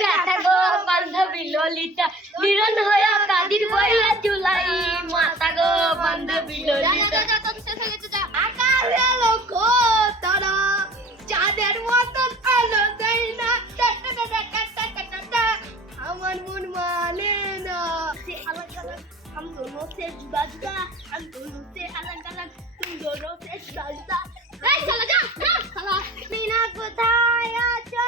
ব্যথা গো বান্ধবী ললিতা নিরন হয়ে কাদির বইয়া চুলাই মাতা গো বান্ধবী ললিতা আকাশে লক্ষ্য তারা চাঁদের মতন আলো দেয় না আমার মন মানে না अलग अलग हम दोनों से जुदा जुदा हम दोनों से अलग अलग तुम दोनों से जुदा जुदा চলো যা চলো মিনা কোথায় আছো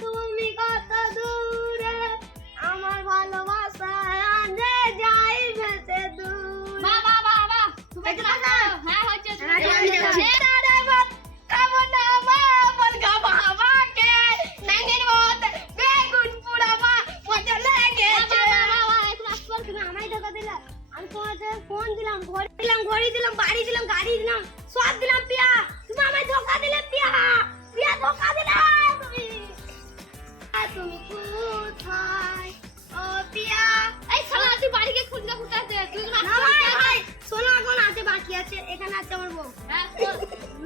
তুমি কত দূরে আমার ভালোবাসা আনে যাই ভেসে দূর বাহ বাহ বাহ বাহ তুমি হ্যাঁ হচ্ছে আরে বাত কেমন আমা বলগা বাবা কে নাঙ্গের মত বেগুন পোড়াবা মজা লেগেছে তুমি আমায় ধোকা দিলা আমি তোমাকে ফোন দিলাম ঘড়ি দিলাম বাড়ি দিলাম গাড়ি দিলাম সব দিলাম পিয়া তুমি আমায় ধোকা দিলে পিয়া পিয়া ধোকা দিলে তুমি কোথায় ও পিয়া এই শালা তুই বাড়িকে খুঁজা খুঁজাতে তুই না ভাই শোনো এখন আছে বাকি আছে এখানে আছে আমার বউ হ্যাঁ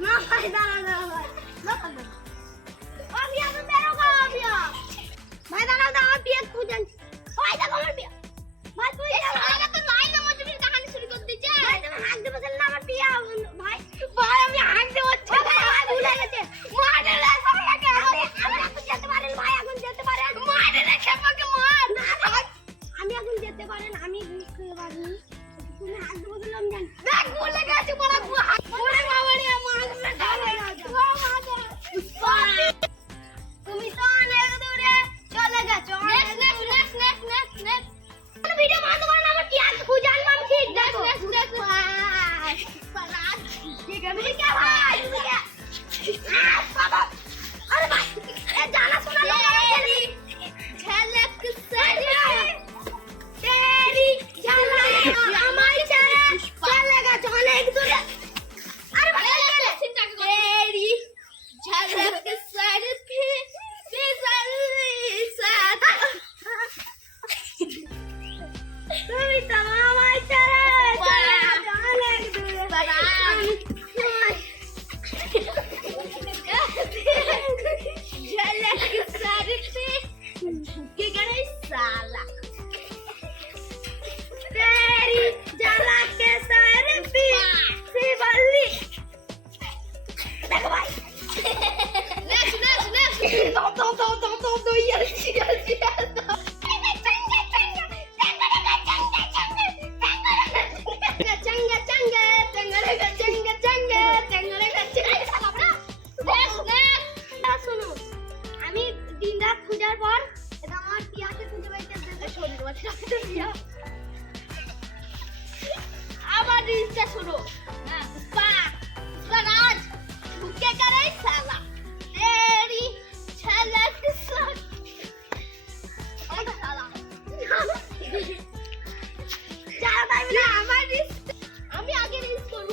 না ভাই দাঁড়া ভাই না ও পিয়া তুমি বেরো গো পিয়া ভাই দাঁড়া আমার পিয়া খুঁজেন ওই দেখো আমার পিয়া ভাই তুই শালা তো লাইন আমার তুমি কাহিনী শুরু করে দিছে ভাই তুমি হাত দে বসে না আমার পিয়া ভাই ভাই আমি হাত দে হচ্ছে ভাই ভুলে গেছে মারে রে সবাইকে আমি এখন যেতে পারেন ভাই এখন যেতে পারেন মারে রে খেপাকে মার না ভাই আমি এখন যেতে পারেন আমি বুঝতে পারি তুমি হাত দে বসলাম জান দেখ ভুলে গেছে বড় ওরে বাবা রে মার রে ঢালে না তুমি তো অনেক দূরে চলে গেছো নেক্সট ভিডিও বন্ধ করো না আমার কি আজ খুঁজান মাম ঠিক দেখো ঠিক আছে ঠিক আছে ভাই বাবা আরে ভাই এ জানা শোনা লোক তেরি ঝলক তেরি জানা আমার ছেড়ে চলে গেছে অনেক দূরে আরে ভাই তেরি ঝলক সারি তুমি তো আমার ছেড়ে চলে গেছো অনেক দূরে ঝলক সারি কি করে সালা तेरी झलक के सर पे शिवली देखो भाई नेक्स्ट दो यार আমি দিন রাত খোঁজার পর এটা আমার টিয়াকে খুঁজে পাইতে শরীর বাচ্চা আবার রিলসটা শুরু হ্যাঁ পুষ্পা রাজ ভুকে করে সালা তেরি ঝলক সার ওই সালা যাও তাই না আমার রিলস আমি আগে রিলস করব